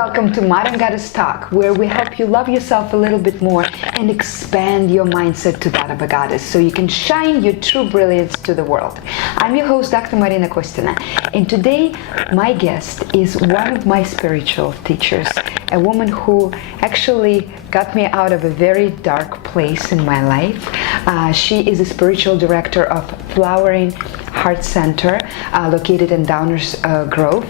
welcome to Modern Goddess Talk, where we help you love yourself a little bit more and expand your mindset to that of a goddess so you can shine your true brilliance to the world. I'm your host, Dr. Marina Kostina, and today my guest is one of my spiritual teachers, a woman who actually got me out of a very dark place in my life. She is a spiritual director of Flowering Heart Center, located in Downers Grove.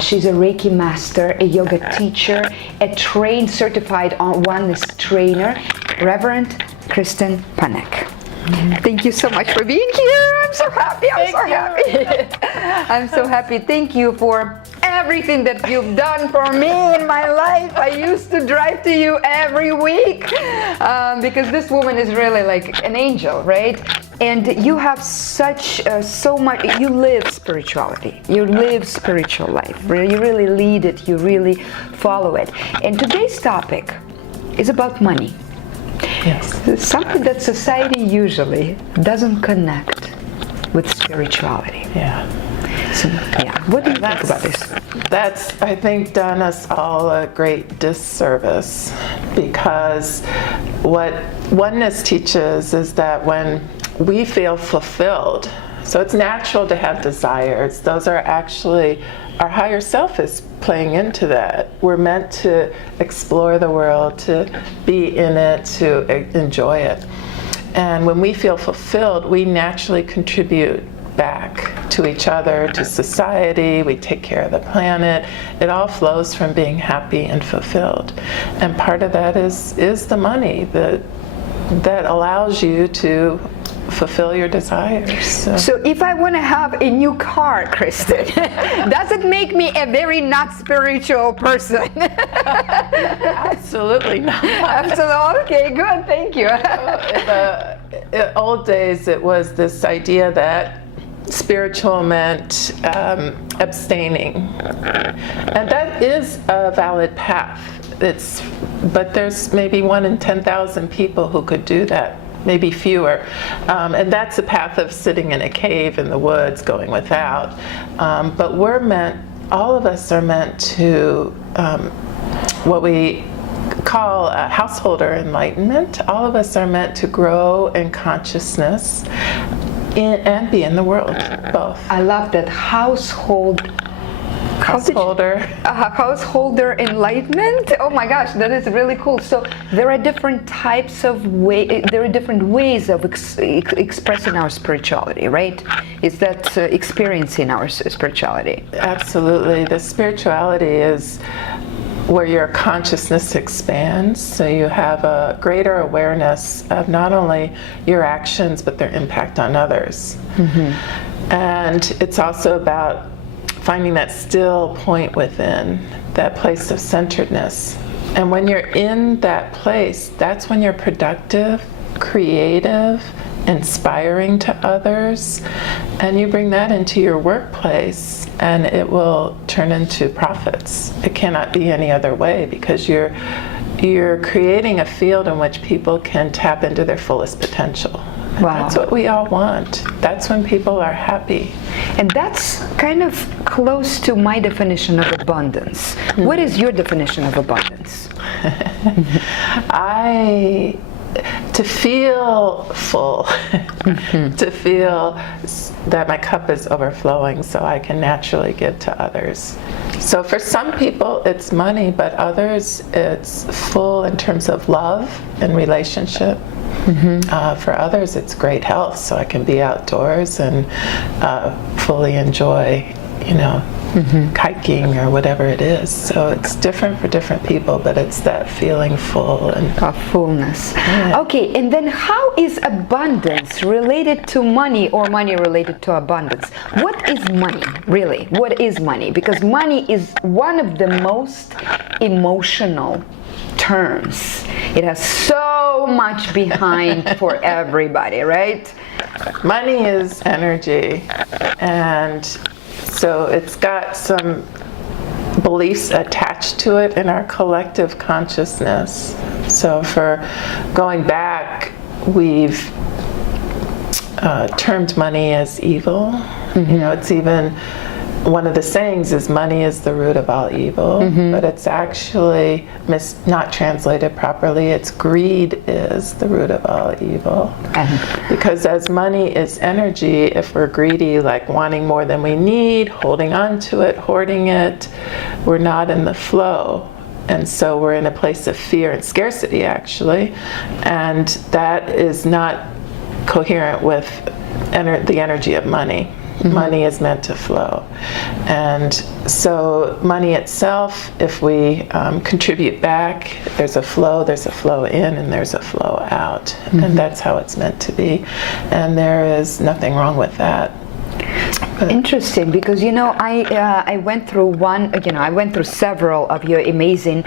She's a Reiki master, a yoga teacher, a trained certified oneness trainer, Reverend Kristin Panek. Thank you so much for being here. I'm so happy. I'm so happy. Thank you for everything that you've done for me in my life. I used to drive to you every week because this woman is really like an angel, right? And you have such so much. You live spirituality. You live spiritual life. You really lead it. You really follow it. And today's topic is about money. Yes. Something that society usually doesn't connect with spirituality. Yeah. So, yeah. What do you think about this? That's, I think, done us all a great disservice, because what oneness teaches is that when we feel fulfilled, so it's natural to have desires. Those are actually, our higher self is playing into that. We're meant to explore the world, to be in it, to enjoy it. And when we feel fulfilled, we naturally contribute back to each other, to society. We take care of the planet. It all flows from being happy and fulfilled. And part of that is the money that allows you to fulfill your desires. So if I want to have a new car, Kristin, does it make me a very not spiritual person? Absolutely not. Absolutely. Okay, good. Thank you. In old days, it was this idea that spiritual meant abstaining, and that is a valid path. But there's maybe 1 in 10,000 people who could do that. Maybe fewer, and that's a path of sitting in a cave in the woods, going without. But all of us are meant to what we call a householder enlightenment. All of us are meant to grow in consciousness and be in the world, both. I love that. Householder enlightenment. Oh my gosh, that is really cool. So there are different types of there are different ways of expressing our spirituality, right? Is that experiencing our spirituality? Absolutely. The spirituality is where your consciousness expands, so you have a greater awareness of not only your actions but their impact on others. Mm-hmm. And it's also about finding that still point within, that place of centeredness. And when you're in that place, that's when you're productive, creative, inspiring to others, and you bring that into your workplace and it will turn into profits. It cannot be any other way, because you're creating a field in which people can tap into their fullest potential. Wow. That's what we all want. That's when people are happy. And that's kind of close to my definition of abundance. Mm-hmm. What is your definition of abundance? To feel full, mm-hmm. to feel that my cup is overflowing so I can naturally give to others. So for some people it's money, but others it's full in terms of love and relationship. Mm-hmm. For others it's great health, so I can be outdoors and fully enjoy, mm-hmm. hiking or whatever it is. So it's different for different people, but it's that feeling full and of fullness. Yeah. Okay, and then how is abundance related to money, or money related to abundance? What is money, really? What is money? Because money is one of the most emotional terms. It has so much behind for everybody, right? Money is energy, and so it's got some beliefs attached to it in our collective consciousness. So for going back, we've termed money as evil. Mm-hmm. It's even one of the sayings is money is the root of all evil, but it's actually not translated properly. It's greed is the root of all evil. Because as money is energy, if we're greedy, like wanting more than we need, holding on to it, hoarding it, we're not in the flow. And so we're in a place of fear and scarcity, actually. And that is not coherent with the energy of money. Money is meant to flow. And so money itself, if we contribute back, there's a flow in, and there's a flow out. And that's how it's meant to be. And there is nothing wrong with that. Interesting, because I went through several of your amazing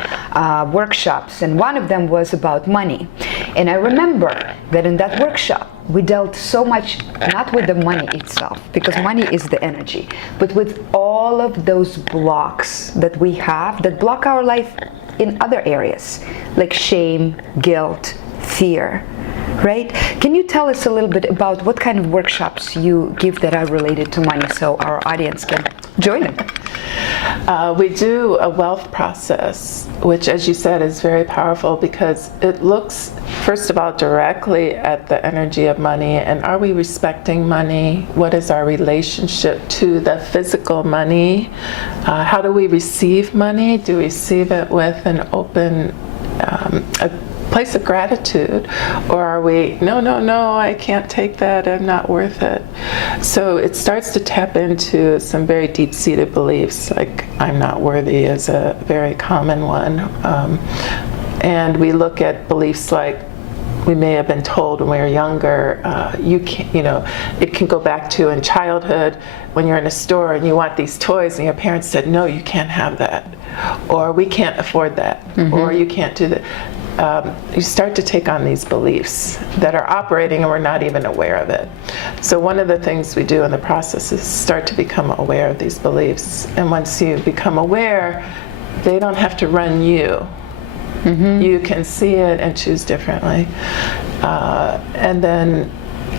workshops, and one of them was about money. And I remember that in that workshop we dealt so much not with the money itself, because money is the energy, but with all of those blocks that we have that block our life in other areas, like shame, guilt, fear. Right? Can you tell us a little bit about what kind of workshops you give that are related to money, so our audience can join them? We do a wealth process, which, as you said, is very powerful because it looks, first of all, directly at the energy of money, and are we respecting money? What is our relationship to the physical money? How do we receive money? Do we receive it with an open, a place of gratitude, or are we, no, I can't take that, I'm not worth it? So it starts to tap into some very deep-seated beliefs, like I'm not worthy is a very common one. And we look at beliefs like we may have been told when we were younger, it can go back to in childhood when you're in a store and you want these toys and your parents said, no, you can't have that, or we can't afford that, or you can't do that. You start to take on these beliefs that are operating and we're not even aware of it. So one of the things we do in the process is start to become aware of these beliefs. And once you become aware, they don't have to run you. You can see it and choose differently. And then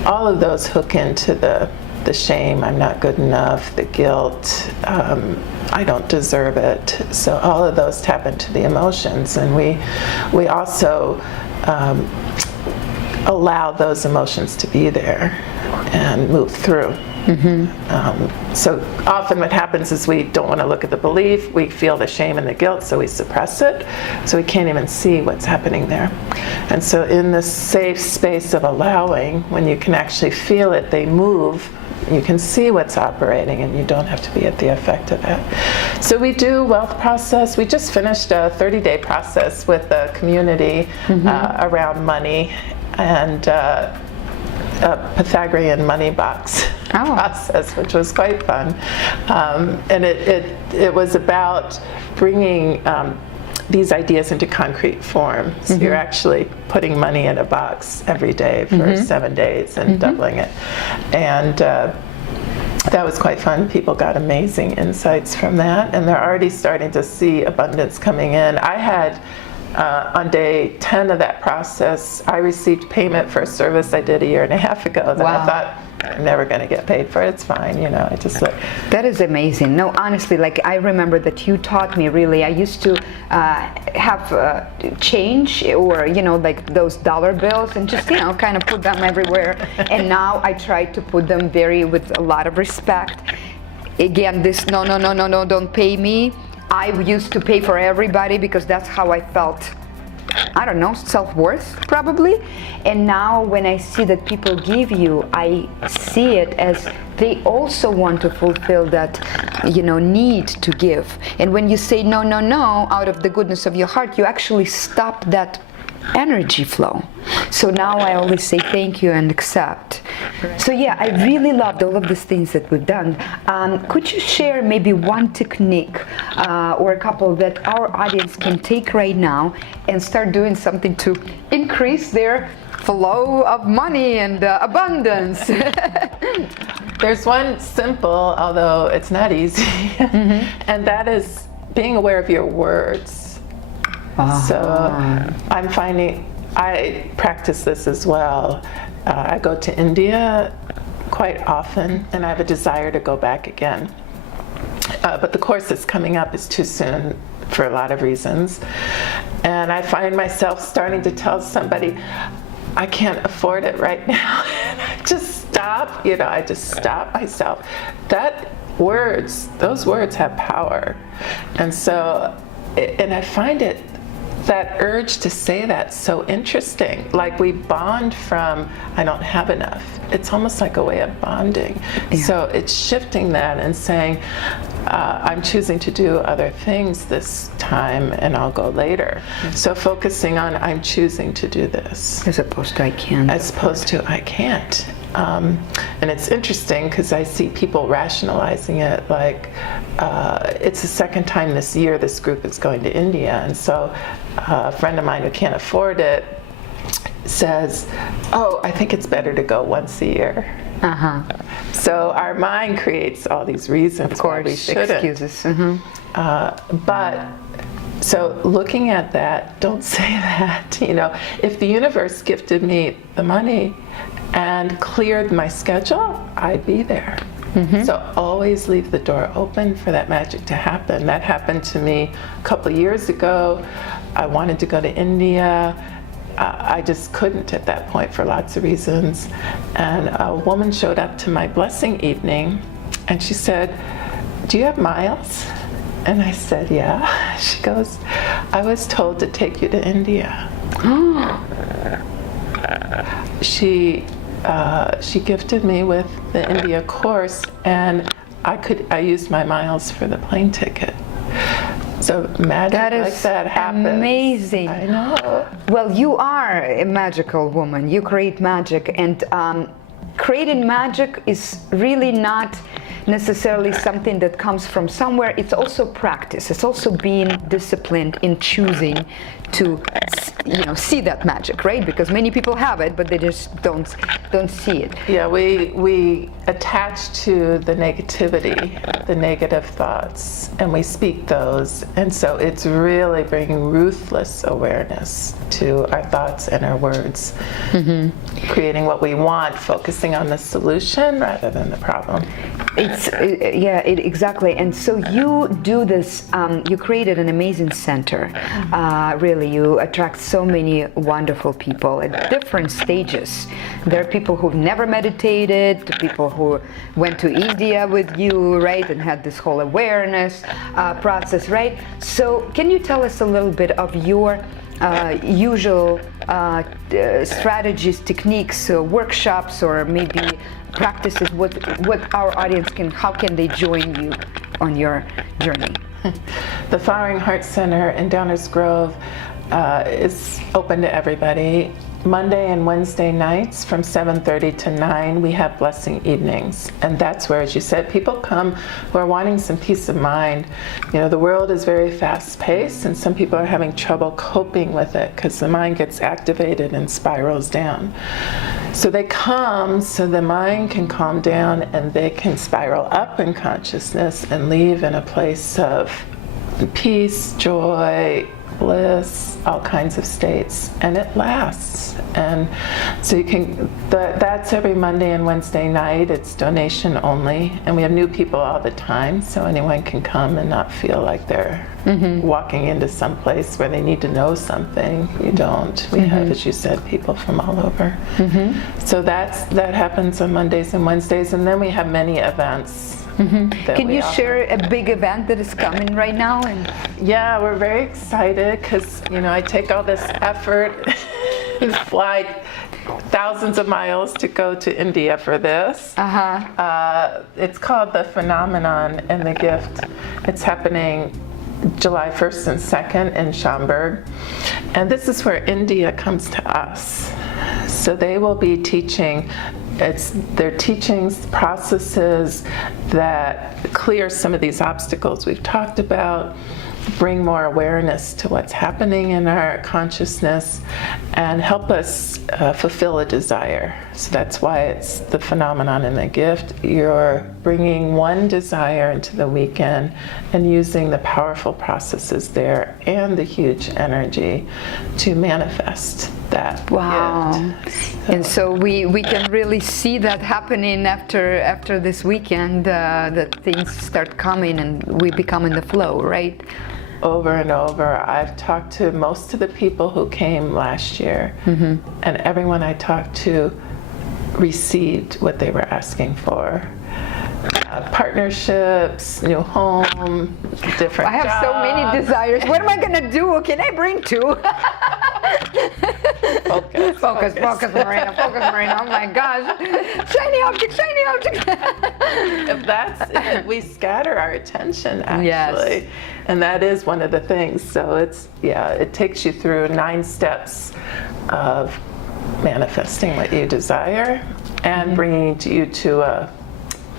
all of those hook into the shame, I'm not good enough, the guilt, I don't deserve it. So all of those tap into the emotions, and we also allow those emotions to be there and move through. So often what happens is we don't want to look at the belief, we feel the shame and the guilt, so we suppress it, so we can't even see what's happening there. And so in this safe space of allowing, when you can actually feel it, they move, you can see what's operating, and you don't have to be at the effect of that. So we do wealth process. We just finished a 30-day process with the community around money, and a Pythagorean money box process, which was quite fun. And it was about bringing these ideas into concrete form. So you're actually putting money in a box every day for 7 days and doubling it. And that was quite fun. People got amazing insights from that, and they're already starting to see abundance coming in. I had on day 10 of that process, I received payment for a service I did a year and a half ago that I thought, I'm never going to get paid for it. It's fine, I just like. That is amazing. No, honestly, like I remember that you taught me really. I used to have change or, like those dollar bills and just, kind of put them everywhere. And now I try to put them with a lot of respect. Again, this no, don't pay me. I used to pay for everybody because that's how I felt, I don't know, self-worth probably. And now when I see that people give you, I see it as they also want to fulfill that, need to give. And when you say no, out of the goodness of your heart, you actually stop that energy flow. So now I always say thank you and accept. So yeah, I really loved all of these things that we've done. Could you share maybe one technique or a couple that our audience can take right now and start doing something to increase their flow of money and abundance? There's one simple, although it's not easy, and that is being aware of your words. So I'm finding, I practice this as well. I go to India quite often, and I have a desire to go back again. but the course that's coming up is too soon for a lot of reasons. And I find myself starting to tell somebody, I can't afford it right now. And I just stop, I just stop myself. Those words have power. And so, and I find that urge to say that so interesting. Like we bond from, I don't have enough. It's almost like a way of bonding. Yeah. So it's shifting that and saying, I'm choosing to do other things this time and I'll go later. Mm-hmm. So focusing on, I'm choosing to do this. As opposed to I can't. As opposed to I can't. And it's interesting because I see people rationalizing it like it's the second time this year this group is going to India, and so a friend of mine who can't afford it says, oh, I think it's better to go once a year. Uh-huh. So our mind creates all these reasons why we shouldn't. Excuses. Mm-hmm. But so looking at that, don't say that. If the universe gifted me the money and cleared my schedule, I'd be there. Mm-hmm. So always leave the door open for that magic to happen. That happened to me a couple of years ago. I wanted to go to India. I just couldn't at that point for lots of reasons. And a woman showed up to my blessing evening and she said, do you have miles? And I said, yeah. She goes, I was told to take you to India. She gifted me with the India course, and I used my miles for the plane ticket. So magic like that happens. Amazing. I know. Well, you are a magical woman. You create magic, and creating magic is really not necessarily something that comes from somewhere. It's also practice. It's also being disciplined in choosing to see that magic, right? Because many people have it, but they just don't see it. Yeah, we attach to the negativity, the negative thoughts, and we speak those. And so it's really bringing ruthless awareness to our thoughts and our words. Mm-hmm. Creating what we want, focusing on the solution rather than the problem. Exactly. And so you do this, you created an amazing center. Really, you attract so many wonderful people at different stages. There are people who've never meditated, to people who went to India with you, right, and had this whole awareness process, right? So can you tell us a little bit of your usual strategies, techniques, workshops, or maybe practices, what our audience how can they join you on your journey? The Flowering Heart Center in Downers Grove is open to everybody. Monday and Wednesday nights from 7:30 to 9, we have blessing evenings. And that's where, as you said, people come who are wanting some peace of mind. The world is very fast-paced, and some people are having trouble coping with it because the mind gets activated and spirals down. So they come so the mind can calm down and they can spiral up in consciousness and leave in a place of peace, joy, bliss, all kinds of states, and it lasts. And so that's every Monday and Wednesday night. It's donation only, and we have new people all the time, so anyone can come and not feel like they're walking into some place where they need to know something. You don't. We have, as you said, people from all over. So that happens on Mondays and Wednesdays, and then we have many events. Can you share a big event that is coming right now? Yeah, we're very excited because I take all this effort and fly thousands of miles to go to India for this. It's called The Phenomenon and the Gift. It's happening July 1st and 2nd in Schaumburg. And this is where India comes to us. So they will be teaching, their teachings, processes that clear some of these obstacles we've talked about, bring more awareness to what's happening in our consciousness, and help us fulfill a desire. So that's why it's the phenomenon and the gift. You're bringing one desire into the weekend and using the powerful processes there and the huge energy to manifest that Wow. gift. And so we can really see that happening after this weekend, that things start coming and we become in the flow, right? Over and over. I've talked to most of the people who came last year, and everyone I talked to received what they were asking for. Partnerships, new home, different I have so many desires. What am I gonna do? Can I bring two? Focus, Marina. Focus, Marina. Oh my gosh. Shiny object, shiny object. If that's it, we scatter our attention, actually. Yes. And that is one of the things. So it takes you through 9 steps of manifesting what you desire and bringing you to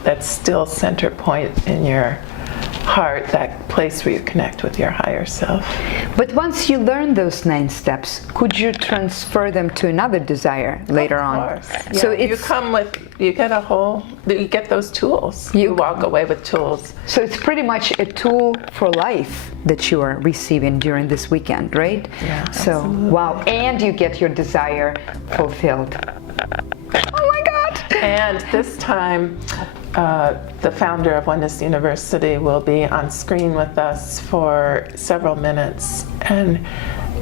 that still center point in your heart, that place where you connect with your higher self. But once you learn those 9 steps, could you transfer them to another desire later on? Of course. Yeah, So you get those tools. You walk away with tools. So it's pretty much a tool for life that you are receiving during this weekend, right? Yeah, So, absolutely. wow, and you get your desire fulfilled. Oh my God! And this time, the founder of Oneness University will be on screen with us for several minutes. And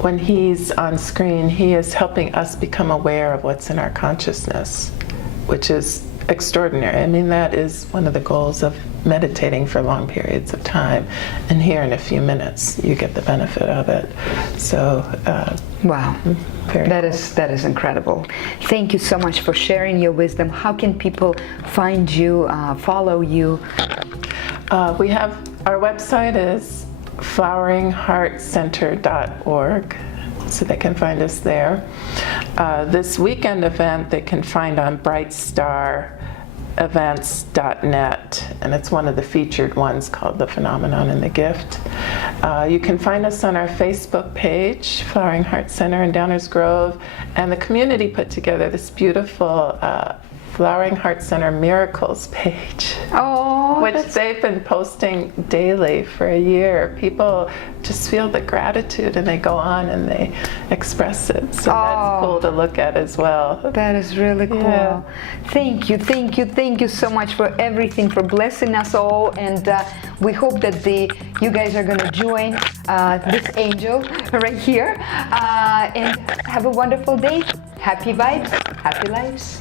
when he's on screen, he is helping us become aware of what's in our consciousness, which is extraordinary. I mean, that is one of the goals of meditating for long periods of time. And here in a few minutes, you get the benefit of it. So, Wow, very that cool. is incredible. Thank you so much for sharing your wisdom. How can people find you, follow you? We have, our website is floweringheartcenter.org, so they can find us there. This weekend event they can find on brightstarevents.net, and it's one of the featured ones called The Phenomenon and the Gift. You can find us on our Facebook page, Flowering Heart Center in Downers Grove, and the community put together this beautiful Flowering Heart Center Miracles page. Oh, Which they've been posting daily for a year. People just feel the gratitude and they go on and they express it. So that's cool to look at as well. that is really cool. Yeah. Thank you so much for everything, for blessing us all. And we hope that you guys are going to join this angel right here. And have a wonderful day. Happy vibes, happy lives.